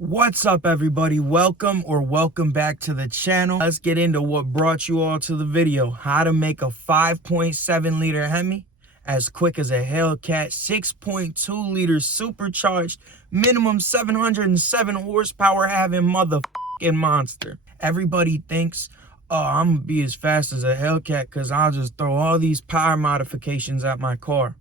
What's up, everybody? Welcome back to the channel. Let's get into what brought you all to the video: how to make a 5.7 liter Hemi as quick as a Hellcat 6.2 liter supercharged, minimum 707 horsepower having motherfucking monster. Everybody thinks, oh, I'm gonna be as fast as a Hellcat because I'll just throw all these power modifications at my car.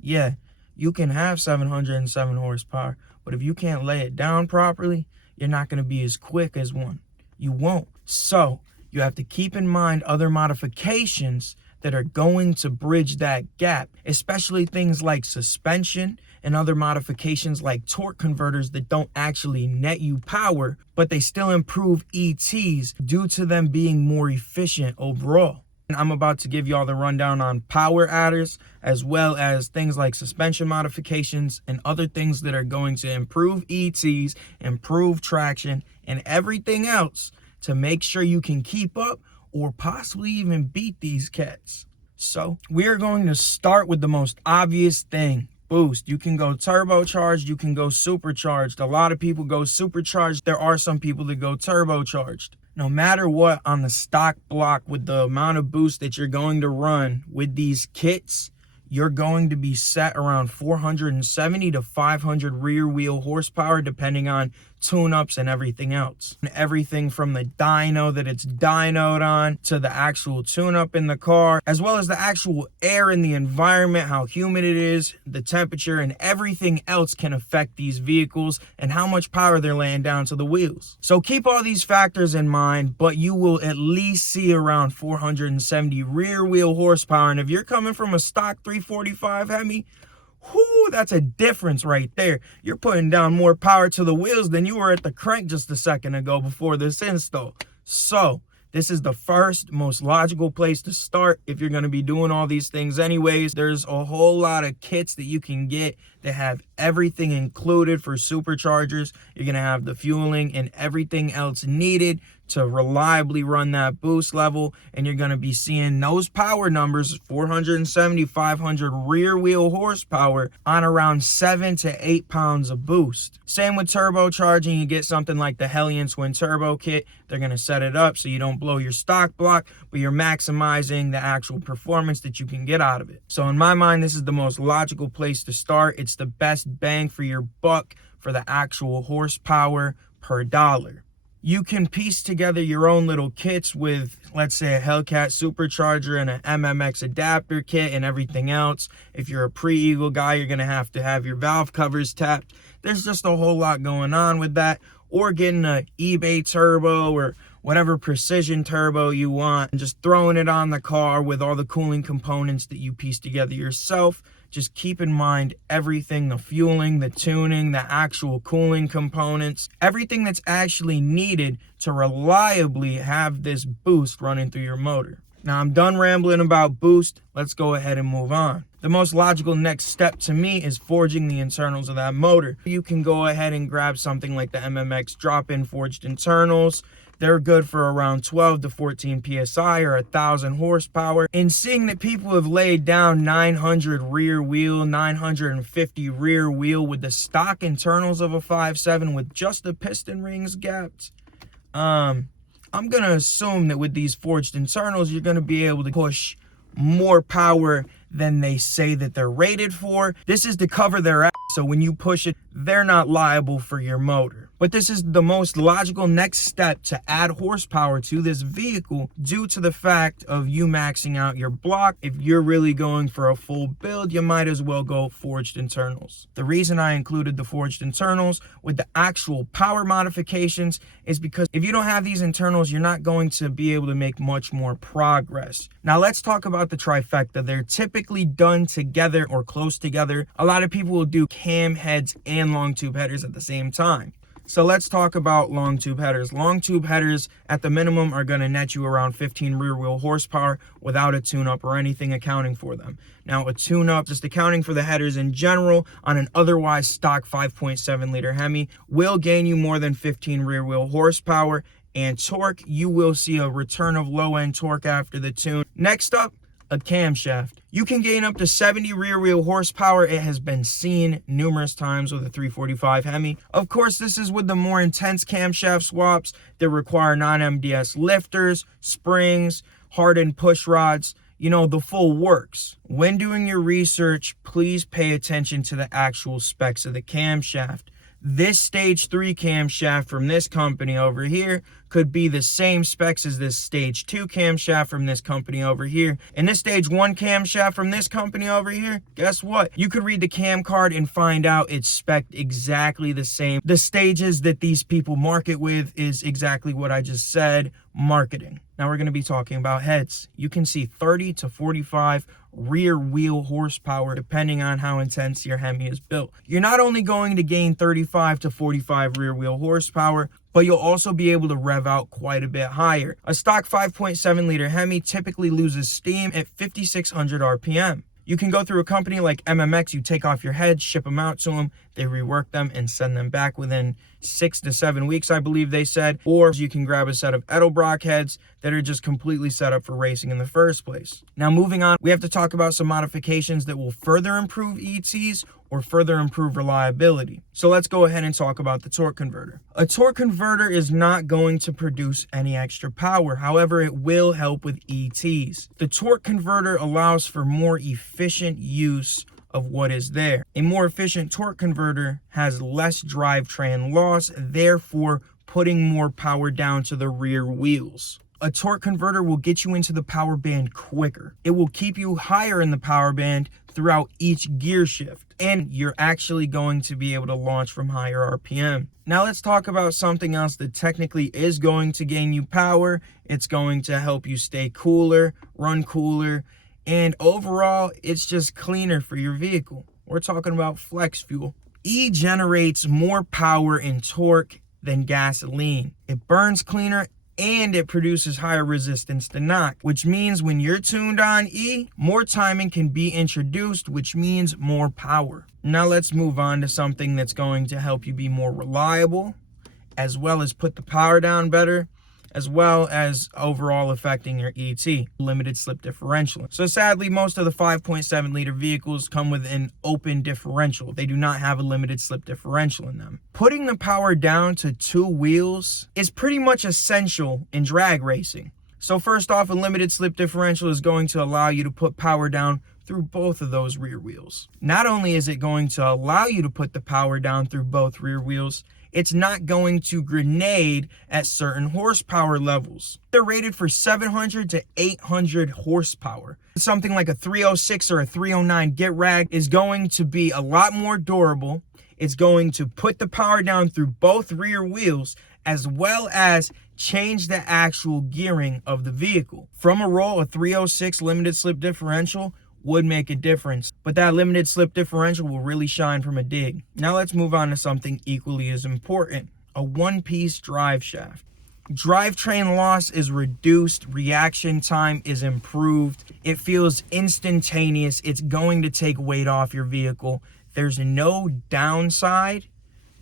Yeah, you can have 707 horsepower, but if you can't lay it down properly, you're not going to be as quick as one. You won't. So you have to keep in mind other modifications that are going to bridge that gap, especially things like suspension and other modifications like torque converters that don't actually net you power, but they still improve ETs due to them being more efficient overall. I'm about to give you all the rundown on power adders, as well as things like suspension modifications and other things that are going to improve ETs, improve traction, and everything else to make sure you can keep up or possibly even beat these cats. So we are going to start with the most obvious thing: boost. You can go turbocharged, you can go supercharged. A lot of people go supercharged. There are some people that go turbocharged. No matter what, on the stock block, with the amount of boost that you're going to run with these kits, you're going to be set around 470 to 500 rear wheel horsepower, depending on tune-ups and everything else. And everything from the dyno that it's dynoed on to the actual tune-up in the car, as well as the actual air in the environment, how humid it is, the temperature, and everything else can affect these vehicles and how much power they're laying down to the wheels. So keep all these factors in mind, but you will at least see around 470 rear wheel horsepower. And if you're coming from a stock 345 Hemi, whoo, that's a difference right there. You're putting down more power to the wheels than you were at the crank just a second ago before this install. So this is the first most logical place to start if you're going to be doing all these things anyways. There's a whole lot of kits that you can get that have everything included for superchargers. You're going to have the fueling and everything else needed to reliably run that boost level, and you're going to be seeing those power numbers, 470, 500 rear wheel horsepower on around 7 to 8 pounds of boost. Same with turbocharging. You get something like the Hellion Twin Turbo Kit. They're going to set it up so you don't blow your stock block, but you're maximizing the actual performance that you can get out of it. So in my mind, this is the most logical place to start. It's the best bang for your buck for the actual horsepower per dollar. You can piece together your own little kits with, let's say, a Hellcat supercharger and an MMX adapter kit and everything else. If you're a pre-Eagle guy, you're going to have your valve covers tapped. There's just a whole lot going on with that. Or getting an eBay turbo or whatever precision turbo you want and just throwing it on the car with all the cooling components that you piece together yourself. Just keep in mind everything: the fueling, the tuning, the actual cooling components, everything that's actually needed to reliably have this boost running through your motor. Now I'm done rambling about boost. Let's go ahead and move on. The most logical next step to me is forging the internals of that motor. You can go ahead and grab something like the MMX drop-in forged internals. They're good for around 12 to 14 PSI or 1,000 horsepower. And seeing that people have laid down 900 rear wheel, 950 rear wheel with the stock internals of a 5.7 with just the piston rings gapped, I'm going to assume that with these forged internals, you're going to be able to push more power than they say that they're rated for. This is to cover their ass, so when you push it, they're not liable for your motor. But this is the most logical next step to add horsepower to this vehicle due to the fact of you maxing out your block. If you're really going for a full build, you might as well go forged internals. The reason I included the forged internals with the actual power modifications is because if you don't have these internals, you're not going to be able to make much more progress. Now let's talk about the trifecta. They're typically done together or close together. A lot of people will do cam heads and long tube headers at the same time. So let's talk about long tube headers. Long tube headers at the minimum are going to net you around 15 rear wheel horsepower without a tune-up or anything accounting for them. Now a tune-up, just accounting for the headers in general on an otherwise stock 5.7 liter Hemi, will gain you more than 15 rear wheel horsepower, and torque, you will see a return of low end torque after the tune. Next up, a camshaft. You can gain up to 70 rear wheel horsepower. It has been seen numerous times with a 345 Hemi. Of course, this is with the more intense camshaft swaps that require non-MDS lifters, springs, hardened push rods, you know, the full works. When doing your research, please pay attention to the actual specs of the camshaft. This stage 3 camshaft from this company over here could be the same specs as this stage 2 camshaft from this company over here. And this stage 1 camshaft from this company over here, guess what? You could read the cam card and find out it's spec'd exactly the same. The stages that these people market with is exactly what I just said, marketing. Now we're going to be talking about heads. You can see 30 to 45 rear wheel horsepower depending on how intense your Hemi is built. You're not only going to gain 35 to 45 rear wheel horsepower, but you'll also be able to rev out quite a bit higher. A stock 5.7 liter Hemi typically loses steam at 5,600 RPM. You can go through a company like MMX, you take off your heads, ship them out to them, they rework them and send them back within 6 to 7 weeks, I believe they said. Or you can grab a set of Edelbrock heads that are just completely set up for racing in the first place. Now moving on, we have to talk about some modifications that will further improve ETs or further improve reliability. So let's go ahead and talk about the torque converter. A torque converter is not going to produce any extra power. However, it will help with ETs. The torque converter allows for more efficient use of what is there. A more efficient torque converter has less drivetrain loss, therefore putting more power down to the rear wheels. A torque converter will get you into the power band quicker. It will keep you higher in the power band throughout each gear shift, and you're actually going to be able to launch from higher RPM. Now let's talk about something else that technically is going to gain you power. It's going to help you stay cooler, run cooler, and overall, it's just cleaner for your vehicle. We're talking about flex fuel. E generates more power and torque than gasoline. It burns cleaner and it produces higher resistance to knock, which means when you're tuned on E, more timing can be introduced, which means more power. Now let's move on to something that's going to help you be more reliable, as well as put the power down better, as well as overall affecting your ET, limited slip differential. So sadly, most of the 5.7 liter vehicles come with an open differential. They do not have a limited slip differential in them. Putting the power down to 2 wheels is pretty much essential in drag racing. So first off, a limited slip differential is going to allow you to put power down through both of those rear wheels. Not only is it going to allow you to put the power down through both rear wheels, it's not going to grenade at certain horsepower levels. They're rated for 700 to 800 horsepower. Something like a 306 or a 309 Get Rag is going to be a lot more durable. It's going to put the power down through both rear wheels, as well as change the actual gearing of the vehicle. From a roll, a 306 limited slip differential would make a difference, but that limited slip differential will really shine from a dig. Now let's move on to something equally as important, a one-piece drive shaft. Drivetrain loss is reduced, reaction time is improved, it feels instantaneous, it's going to take weight off your vehicle. There's no downside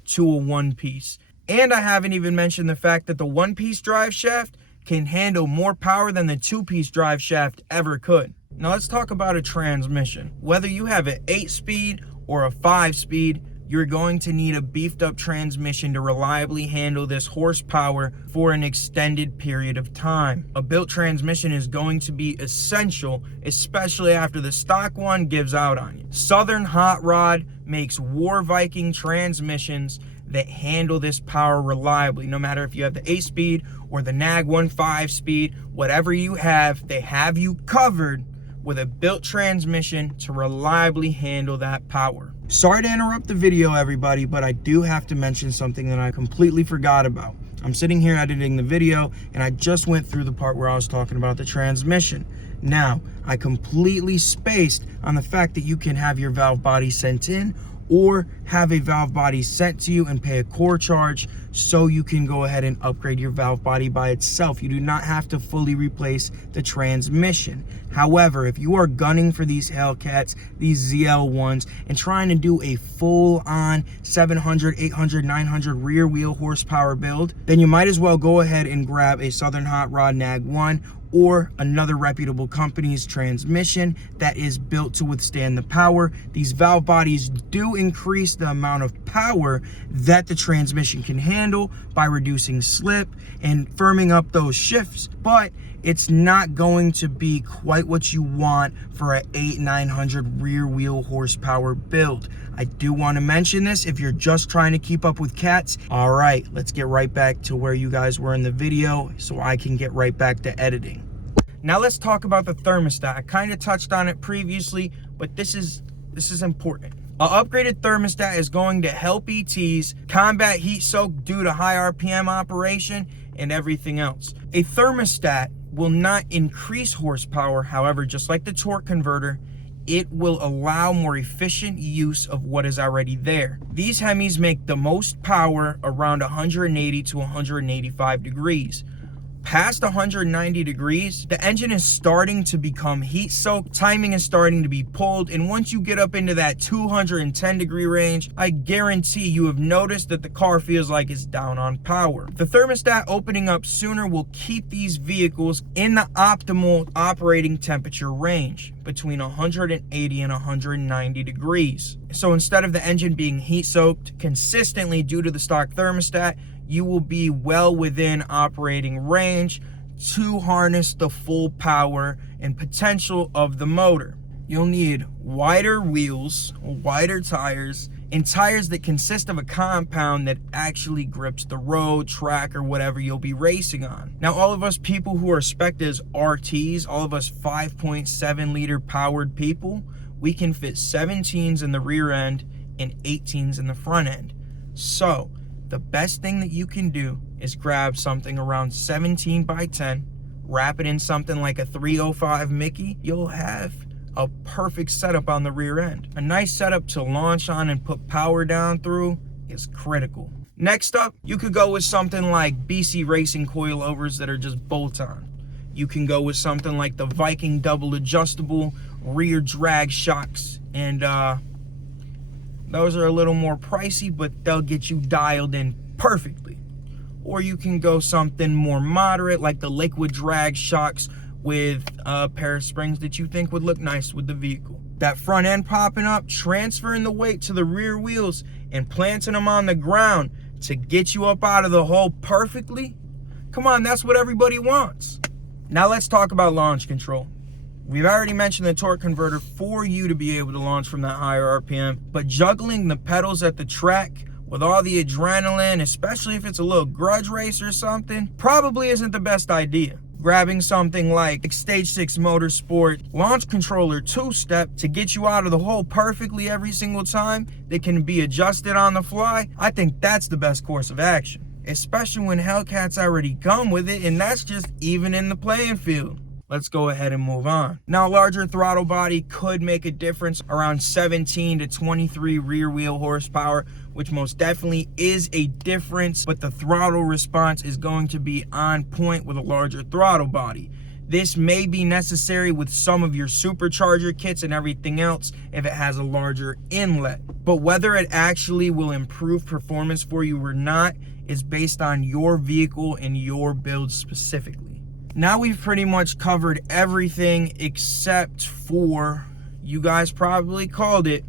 to a one-piece. And I haven't even mentioned the fact that the one-piece drive shaft can handle more power than the two-piece drive shaft ever could. Now let's talk about a transmission. Whether you have an 8-speed or a 5-speed, you're going to need a beefed up transmission to reliably handle this horsepower for an extended period of time. A built transmission is going to be essential, especially after the stock one gives out on you. Southern Hot Rod makes War Viking transmissions that handle this power reliably. No matter if you have the 8-speed or the NAG 5-speed, whatever you have, they have you covered with a built transmission to reliably handle that power. Sorry to interrupt the video, everybody, but I do have to mention something that I completely forgot about. I'm sitting here editing the video, and I just went through the part where I was talking about the transmission. Now, I completely spaced on the fact that you can have your valve body sent in or have a valve body sent to you and pay a core charge so you can go ahead and upgrade your valve body by itself. You do not have to fully replace the transmission. However, if you are gunning for these Hellcats, these ZL1s, and trying to do a full-on 700, 800, 900 rear wheel horsepower build, then you might as well go ahead and grab a Southern Hot Rod NAG 1 or another reputable company's transmission that is built to withstand the power. These valve bodies do increase the amount of power that the transmission can handle by reducing slip and firming up those shifts, but it's not going to be quite what you want for an 800-900 rear wheel horsepower build. I do want to mention this if you're just trying to keep up with cats. All right, let's get right back to where you guys were in the video so I can get right back to editing. Now let's talk about the thermostat. I kind of touched on it previously, but this is important. An upgraded thermostat is going to help ETs combat heat soak due to high RPM operation and everything else. A thermostat will not increase horsepower. However, just like the torque converter, it will allow more efficient use of what is already there. These Hemis make the most power around 180 to 185 degrees. Past 190 degrees, the engine is starting to become heat soaked, timing is starting to be pulled, and once you get up into that 210 degree range, I guarantee you have noticed that the car feels like it's down on power. The thermostat opening up sooner will keep these vehicles in the optimal operating temperature range, between 180 and 190 degrees. So instead of the engine being heat soaked consistently due to the stock thermostat, you will be well within operating range to harness the full power and potential of the motor. You'll need wider wheels, wider tires, and tires that consist of a compound that actually grips the road, track, or whatever you'll be racing on. Now, all of us people who are spec'd as RTs, all of us 5.7 liter powered people, we can fit 17s in the rear end and 18s in the front end. So the best thing that you can do is grab something around 17 by 10, wrap it in something like a 305 Mickey. You'll have a perfect setup on the rear end. A nice setup to launch on and put power down through is critical. Next up, you could go with something like BC Racing coilovers that are just bolt-on. You can go with something like the Viking double adjustable rear drag shocks, and those are a little more pricey, but they'll get you dialed in perfectly. Or you can go something more moderate like the liquid drag shocks with a pair of springs that you think would look nice with the vehicle. That front end popping up, transferring the weight to the rear wheels and planting them on the ground to get you up out of the hole perfectly. Come on, that's what everybody wants. Now let's talk about launch control. We've already mentioned the torque converter for you to be able to launch from that higher RPM, but juggling the pedals at the track with all the adrenaline, especially if it's a little grudge race or something, probably isn't the best idea. Grabbing something like Stage 6 Motorsport Launch Controller 2-step to get you out of the hole perfectly every single time that can be adjusted on the fly, I think that's the best course of action, especially when Hellcats already come with it, and that's just even in the playing field. Let's go ahead and move on. Now, a larger throttle body could make a difference around 17 to 23 rear wheel horsepower, which most definitely is a difference, but the throttle response is going to be on point with a larger throttle body. This may be necessary with some of your supercharger kits and everything else if it has a larger inlet. But whether it actually will improve performance for you or not is based on your vehicle and your build specifically. Now we've pretty much covered everything except for, you guys probably called it,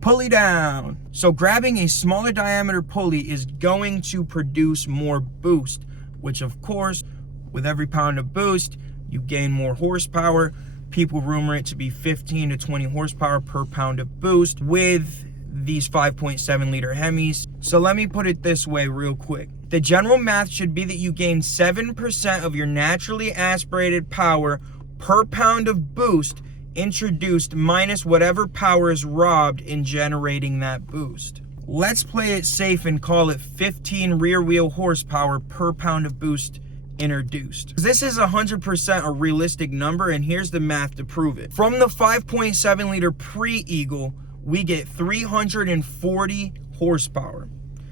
pulley down. So grabbing a smaller diameter pulley is going to produce more boost, which of course, with every pound of boost, you gain more horsepower. People rumor it to be 15 to 20 horsepower per pound of boost with these 5.7 liter Hemis. So let me put it this way real quick. The general math should be that you gain 7% of your naturally aspirated power per pound of boost introduced minus whatever power is robbed in generating that boost. Let's play it safe and call it 15 rear wheel horsepower per pound of boost introduced. This is 100% a realistic number, and here's the math to prove it. From the 5.7 liter pre-Eagle, we get 340 horsepower.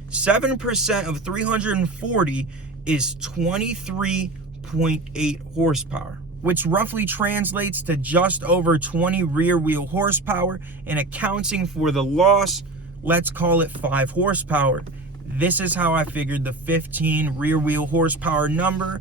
7% of 340 is 23.8 horsepower, which roughly translates to just over 20 rear wheel horsepower, and accounting for the loss, let's call it 5 horsepower. This is how I figured the 15 rear wheel horsepower number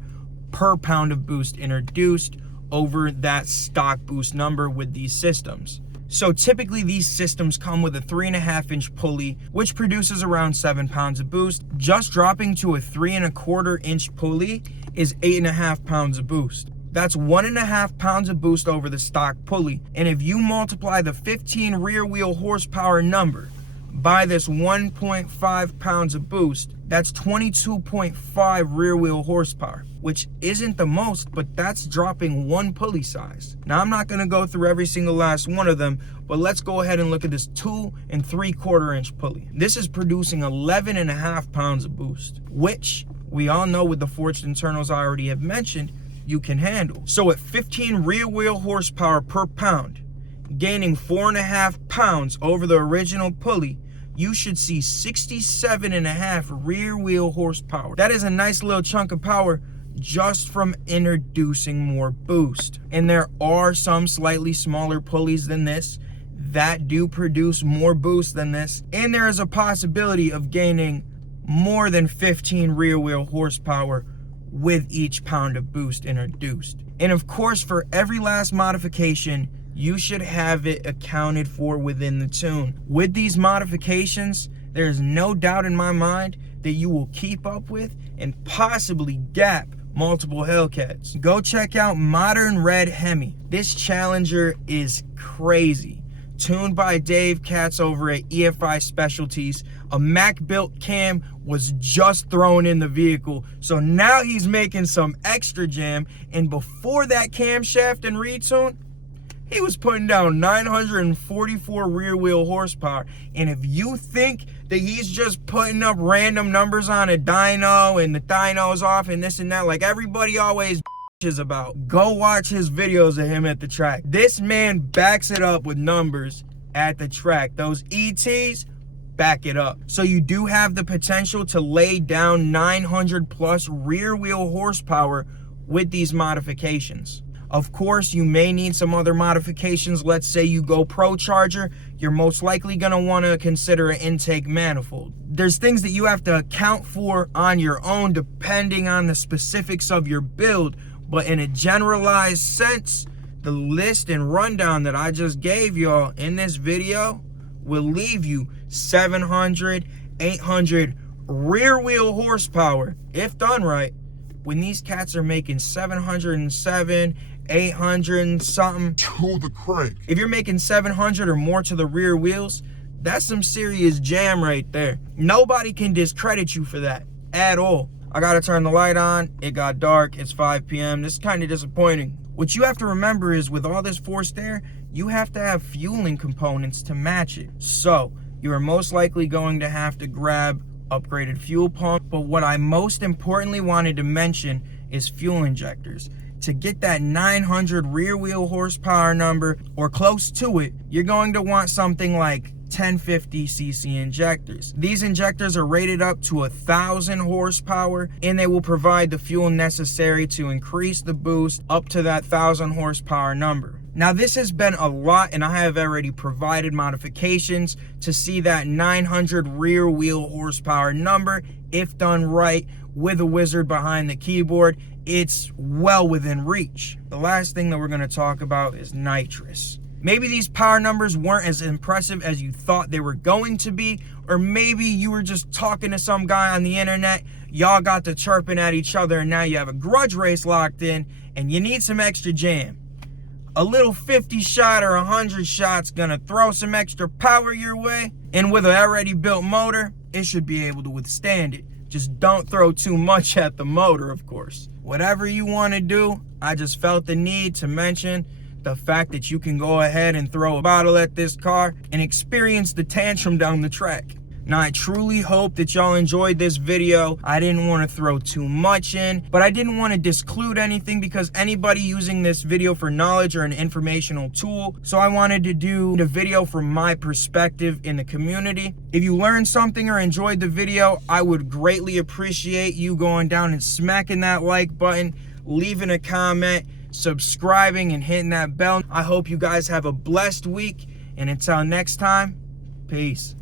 per pound of boost introduced over that stock boost number with these systems. So typically these systems come with a 3.5-inch pulley, which produces around 7 pounds of boost. Just dropping to a 3.25-inch pulley is 8.5 pounds of boost. That's 1.5 pounds of boost over the stock pulley. And if you multiply the 15 rear wheel horsepower number by this 1.5 pounds of boost, that's 22.5 rear wheel horsepower, which isn't the most, but that's dropping one pulley size. Now, I'm not gonna go through every single last one of them, but let's go ahead and look at this 2 3/4-inch pulley. This is producing 11.5 pounds of boost, which we all know with the forged internals I already have mentioned, you can handle. So at 15 rear wheel horsepower per pound, gaining 4.5 pounds over the original pulley, you should see 67.5 rear wheel horsepower. That is a nice little chunk of power just from introducing more boost. And there are some slightly smaller pulleys than this that do produce more boost than this. And there is a possibility of gaining more than 15 rear wheel horsepower with each pound of boost introduced. And of course, for every last modification, you should have it accounted for within the tune. With these modifications, there's no doubt in my mind that you will keep up with and possibly gap multiple Hellcats. Go check out Modern Red Hemi. This Challenger is crazy. Tuned by Dave Katz over at EFI Specialties. A Mac-built cam was just thrown in the vehicle, so now he's making some extra jam, and before that camshaft and retune, he was putting down 944 rear wheel horsepower. And if you think that he's just putting up random numbers on a dyno and the dyno's off and this and that, like everybody always is about, go watch his videos of him at the track. This man backs it up with numbers at the track. Those ETs back it up. So you do have the potential to lay down 900 plus rear wheel horsepower with these modifications. Of course, you may need some other modifications. Let's say you go pro charger, you're most likely gonna wanna consider an intake manifold. There's things that you have to account for on your own depending on the specifics of your build, but in a generalized sense, the list and rundown that I just gave y'all in this video will leave you 700, 800 rear wheel horsepower, if done right, when these cats are making 707, 800 and something to the crank. If you're making 700 or more to the rear wheels, that's some serious jam right there. Nobody can discredit you for that at all. I gotta turn the light on. It got dark. It's 5 p.m. This is kind of disappointing. What you have to remember is with all this forced air, you have to have fueling components to match it. So you are most likely going to have to grab upgraded fuel pump. But what I most importantly wanted to mention is fuel injectors. To get that 900 rear wheel horsepower number or close to it, you're going to want something like 1050cc injectors. These injectors are rated up to 1,000 horsepower, and they will provide the fuel necessary to increase the boost up to that 1,000 horsepower number. Now, this has been a lot, and I have already provided modifications to see that 900 rear wheel horsepower number, if done right, with a wizard behind the keyboard. It's well within reach. The last thing that we're going to talk about is nitrous. Maybe these power numbers weren't as impressive as you thought they were going to be, or maybe you were just talking to some guy on the internet, y'all got to chirping at each other, and now you have a grudge race locked in, and you need some extra jam. A little 50 shot or 100 shot's gonna throw some extra power your way, and with an already built motor, it should be able to withstand it. Just don't throw too much at the motor, of course. Whatever you want to do, I just felt the need to mention the fact that you can go ahead and throw a bottle at this car and experience the tantrum down the track. Now, I truly hope that y'all enjoyed this video. I didn't want to throw too much in, but I didn't want to disclude anything because anybody using this video for knowledge or an informational tool. So I wanted to do the video from my perspective in the community. If you learned something or enjoyed the video, I would greatly appreciate you going down and smacking that like button, leaving a comment, subscribing, and hitting that bell. I hope you guys have a blessed week, and until next time, peace.